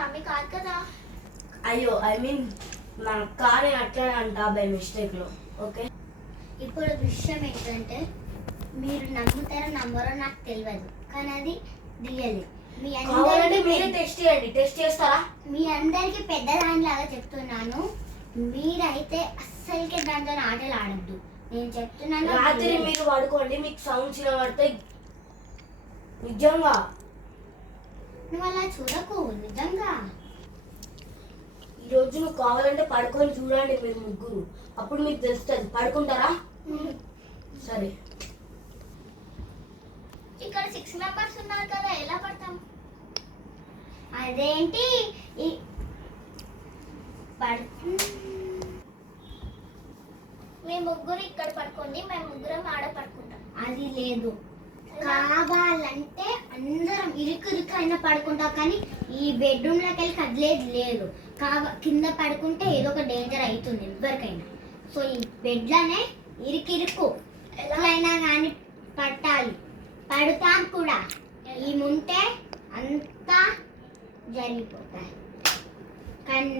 Mummy కాదు కదా. అయ్యో ఐ మీన్ నా కార్ అట్లనే అంట బై మిస్టేక్లో. ఓకే ఇప్పుడు విషయం ఏంటంటే మీరు నమ్ముతారో నమ్మరో నాకు తెలియదు, కానీ అది రియల్. మీ కావాలంటే మీరే టెస్ట్ చేయండి. టెస్ట్ చేస్తారా? మీ అందరికి పెద్ద దానిలాగా చెప్తున్నాను, మీరైతే అస్సలకి దాంతో ఆటలు ఆడద్దు. నేను చెప్తున్నాను, రాత్రి మీరు పడుకోండి, మీకు సౌండ్స్ వినబడతాయి. నిజంగా నువ్వు అలా చూడకు. నిజంగా ఈరోజు నువ్వు కావాలంటే పడుకొని చూడండి మీరు ముగ్గురు, అప్పుడు మీకు తెలుస్తుంది. పడుకుంటారా? సరే. ఇక్కడ 6 మెంబర్స్ ఉన్నారు కదా, ఎలా పడతాం? అదేంటి మేము ముగ్గురు ఇక్కడ పడుకోండి, మేము ముగ్గురం ఆడ పడుకుంటాం. అది లేదు, కావాలంటే అందరం ఇరుకు అయినా పడుకుంటాం, కానీ ఈ బెడ్రూమ్లోకి వెళ్ళి కదిలేదు లేదు. కింద పడుకుంటే ఏదో ఒక డేంజర్ అవుతుంది ఎవరికైనా. సో ఈ బెడ్లోనే ఇరుకు ఎలాగైనా కానీ పట్టాలి. పడుతాం కూడా. ఈ ముంటే అంతా జరిగిపోతాయి. కానీ